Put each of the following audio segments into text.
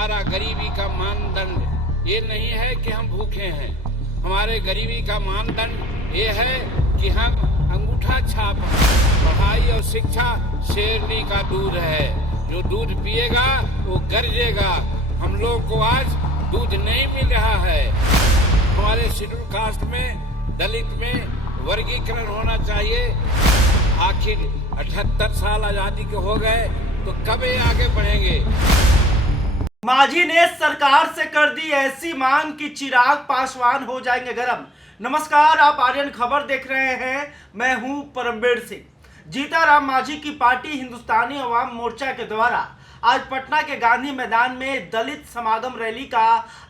हमारा गरीबी का मानदंड ये नहीं है कि हम भूखे हैं। हमारे गरीबी का मानदंड ये है कि हम अंगूठा छाप हैं। पढ़ाई और शिक्षा शेरनी का दूध है। जो दूध पिएगा वो गरजेगा। हम लोगों को आज दूध नहीं मिल रहा है। हमारे शेड्यूल कास्ट में, दलित में वर्गीकरण होना चाहिए। आखिर 78 साल आजादी के हो गए तो कब ये आगे बढ़ेंगे। मांझी ने सरकार से कर दी ऐसी मांग कि चिराग पासवान हो जाएंगे गरम। नमस्कार, आप आर्यन खबर देख रहे हैं। मैं हूं परमवीर सिंह। जीताराम मांझी की पार्टी हिंदुस्तानी अवाम मोर्चा के द्वारा आज पटना के गांधी मैदान में दलित समागम रैली का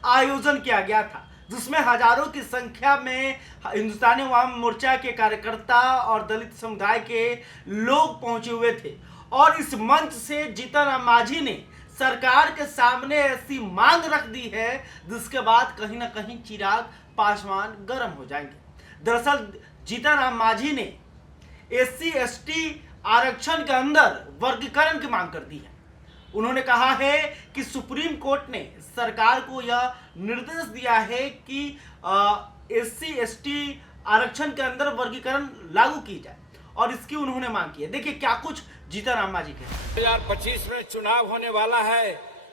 आयोजन किया गया था, जिसमें हजारों की संख्या में हिंदुस्तानी अवाम मोर्चा के कार्यकर्ता और दलित समुदाय के लोग पहुंचे हुए थे। और इस मंच से जीताराम मांझी ने सरकार के सामने ऐसी मांग रख दी है जिसके बाद कहीं ना कहीं चिराग पासवान गर्म हो जाएंगे। दरअसल जीताराम मांझी ने SC/ST आरक्षण के अंदर वर्गीकरण की मांग कर दी है। उन्होंने कहा है कि सुप्रीम कोर्ट ने सरकार को यह निर्देश दिया है कि SC/ST आरक्षण के अंदर वर्गीकरण लागू की जाए और इसकी उन्होंने मांग की है। देखिए क्या कुछ जीताराम मांझी के 2025 में चुनाव होने वाला है।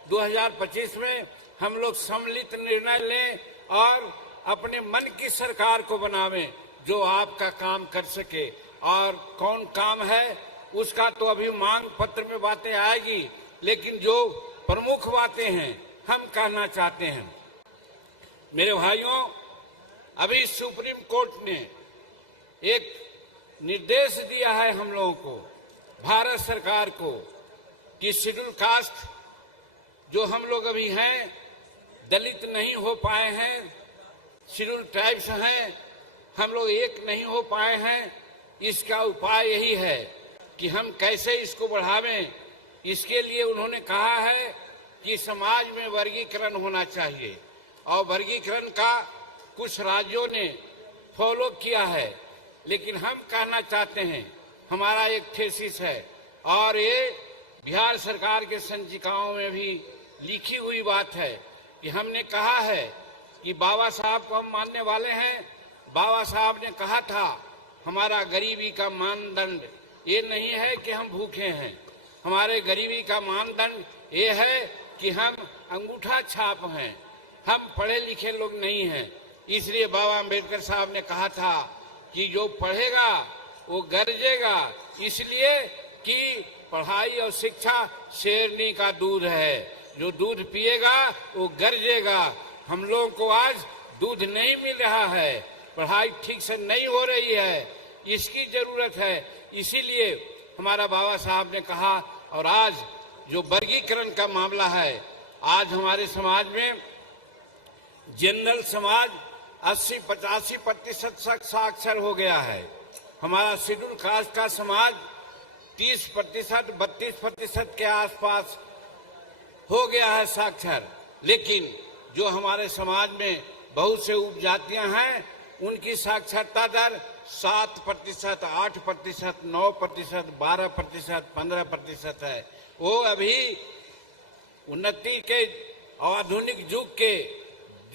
2025 में हम लोग सम्मिलित निर्णय लें और अपने मन की सरकार को बनावें जो आपका काम कर सके। और कौन काम है उसका तो अभी मांग पत्र में बातें आएगी, लेकिन जो प्रमुख बातें हैं हम कहना चाहते हैं। मेरे भाइयों, अभी सुप्रीम कोर्ट ने एक निर्देश दिया है हम लोगों को, भारत सरकार को, कि शेड्यूल कास्ट जो हम लोग अभी हैं, दलित नहीं हो पाए हैं, शेड्यूल ट्राइब्स हैं, हम लोग एक नहीं हो पाए हैं। इसका उपाय यही है कि हम कैसे इसको बढ़ावें। इसके लिए उन्होंने कहा है कि समाज में वर्गीकरण होना चाहिए और वर्गीकरण का कुछ राज्यों ने फॉलो किया है, लेकिन हम कहना चाहते हैं, हमारा एक थीसिस है और ये बिहार सरकार के संचिकाओं में भी लिखी हुई बात है कि हमने कहा है कि बाबा साहब को हम मानने वाले हैं। बाबा साहब ने कहा था हमारा गरीबी का मानदंड ये नहीं है कि हम भूखे हैं। हमारे गरीबी का मानदंड ये है कि हम अंगूठा छाप हैं, हम पढ़े लिखे लोग नहीं हैं। इसलिए बाबा अम्बेडकर साहब ने कहा था कि जो पढ़ेगा वो गरजेगा, इसलिए कि पढ़ाई और शिक्षा शेरनी का दूध है। जो दूध पिएगा वो गरजेगा। हम लोगों को आज दूध नहीं मिल रहा है, पढ़ाई ठीक से नहीं हो रही है, इसकी जरूरत है। इसीलिए हमारा बाबा साहब ने कहा। और आज जो वर्गीकरण का मामला है, आज हमारे समाज में जनरल समाज 80-85% साक्षर हो गया है। हमारा शेड्यूल कास्ट का समाज 30%, 32% के आसपास हो गया है साक्षर। लेकिन जो हमारे समाज में बहुत से उपजातियां हैं, उनकी साक्षरता दर 7%, 8%, 9%, 12%, 15% है। वो अभी उन्नति के आधुनिक युग के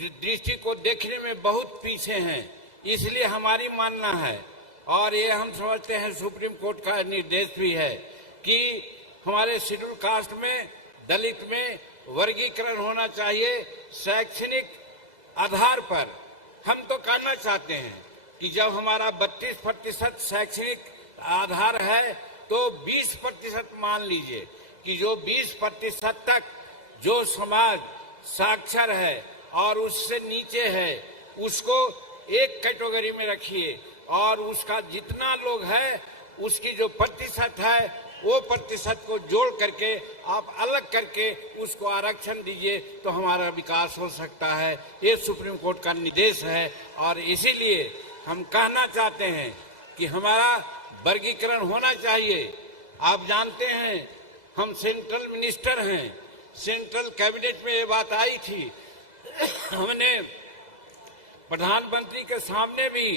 दृष्टि को देखने में बहुत पीछे हैं। इसलिए हमारी मानना है, और ये हम समझते हैं सुप्रीम कोर्ट का निर्देश भी है, कि हमारे शेड्यूल कास्ट में, दलित में वर्गीकरण होना चाहिए शैक्षणिक आधार पर। हम तो कहना चाहते हैं कि जब हमारा 32% शैक्षणिक आधार है तो 20% मान लीजिए कि जो 20% तक जो समाज साक्षर है और उससे नीचे है उसको एक कैटेगरी में रखिए, और उसका जितना लोग है उसकी जो प्रतिशत है वो प्रतिशत को जोड़ करके आप अलग करके उसको आरक्षण दीजिए, तो हमारा विकास हो सकता है। ये सुप्रीम कोर्ट का निर्देश है। और इसीलिए हम कहना चाहते हैं कि हमारा वर्गीकरण होना चाहिए। आप जानते हैं हम सेंट्रल मिनिस्टर हैं, सेंट्रल कैबिनेट में ये बात आई थी। हमने प्रधानमंत्री के सामने भी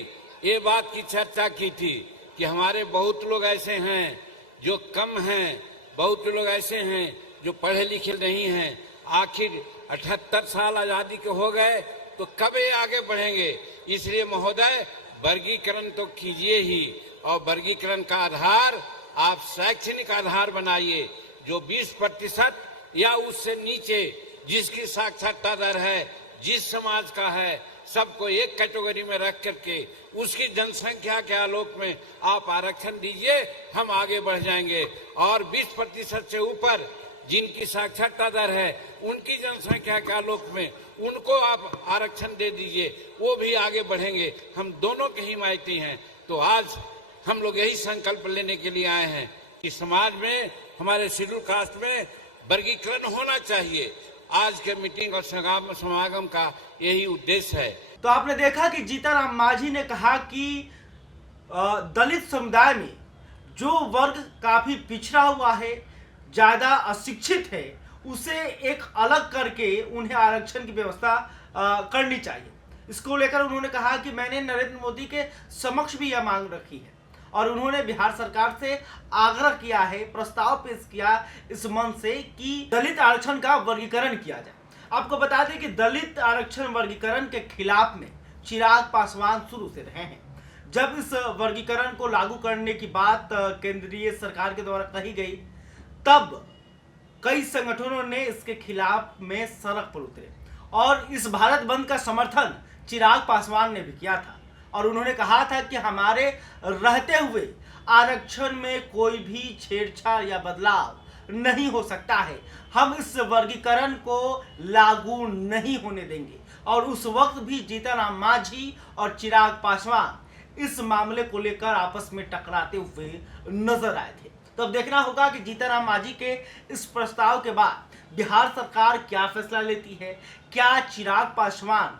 ये बात की चर्चा की थी कि हमारे बहुत लोग ऐसे हैं जो कम हैं, बहुत लोग ऐसे हैं जो पढ़े लिखे नहीं हैं, आखिर 78 साल आजादी के हो गए तो कब ये आगे बढ़ेंगे। इसलिए महोदय वर्गीकरण तो कीजिए ही, और वर्गीकरण का आधार आप शैक्षणिक आधार बनाइए, जो 20% या उससे नीचे जिसकी साक्षरता दर है, जिस समाज का है, सबको एक कैटेगरी में रख करके उसकी जनसंख्या के आलोक में आप आरक्षण दीजिए, हम आगे बढ़ जाएंगे। और 20% से ऊपर जिनकी साक्षरता दर है, उनकी जनसंख्या के आलोक में उनको आप आरक्षण दे दीजिए, वो भी आगे बढ़ेंगे। हम दोनों के हिमायती हैं। तो आज हम लोग यही संकल्प लेने के लिए आए हैं कि समाज में, हमारे शेड्यूल कास्ट में वर्गीकरण होना चाहिए। आज के मीटिंग और समागम का यही उद्देश्य है। तो आपने देखा कि जीतनराम मांझी ने कहा कि दलित समुदाय में जो वर्ग काफी पिछड़ा हुआ है, ज्यादा अशिक्षित है, उसे एक अलग करके उन्हें आरक्षण की व्यवस्था करनी चाहिए। इसको लेकर उन्होंने कहा कि मैंने नरेंद्र मोदी के समक्ष भी यह मांग रखी है और उन्होंने बिहार सरकार से आग्रह किया है, प्रस्ताव पेश किया इस मन से कि दलित आरक्षण का वर्गीकरण किया जाए। आपको बता दें कि दलित आरक्षण वर्गीकरण के खिलाफ में चिराग पासवान शुरू से रहे हैं। जब इस वर्गीकरण को लागू करने की बात केंद्रीय सरकार के द्वारा कही गई, तब कई संगठनों ने इसके खिलाफ में सड़क पर उतरे और इस भारत बंद का समर्थन चिराग पासवान ने भी किया था और उन्होंने कहा था कि हमारे रहते हुए आरक्षण में कोई भी छेड़छाड़ या बदलाव नहीं हो सकता है, हम इस वर्गीकरण को लागू नहीं होने देंगे। और उस वक्त भी जीतनराम मांझी और चिराग पासवान इस मामले को लेकर आपस में टकराते हुए नजर आए थे। तो अब देखना होगा कि जीतनराम मांझी के इस प्रस्ताव के बाद बिहार सरकार क्या फैसला लेती है, क्या चिराग पासवान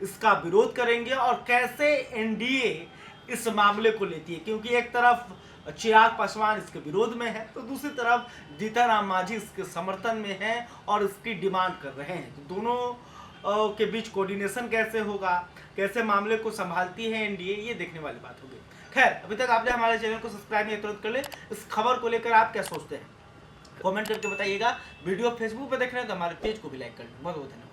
इसका विरोध करेंगे और कैसे एनडीए इस मामले को लेती है, क्योंकि एक तरफ चिराग पासवान इसके विरोध में है तो दूसरी तरफ जीतनराम मांझी इसके समर्थन में है और इसकी डिमांड कर रहे हैं। तो दोनों के बीच कोऑर्डिनेशन कैसे होगा, कैसे मामले को संभालती है एनडीए, ये देखने वाली बात होगी। खैर, अभी तक आपने हमारे चैनल को सब्सक्राइब नहीं तुरंत कर ले। इस खबर को लेकर आप क्या सोचते हैं, कमेंट करके बताइएगा। वीडियो फेसबुक पर देख रहे हैं तो हमारे पेज को भी लाइक कर लें। बहुत बहुत धन्यवाद।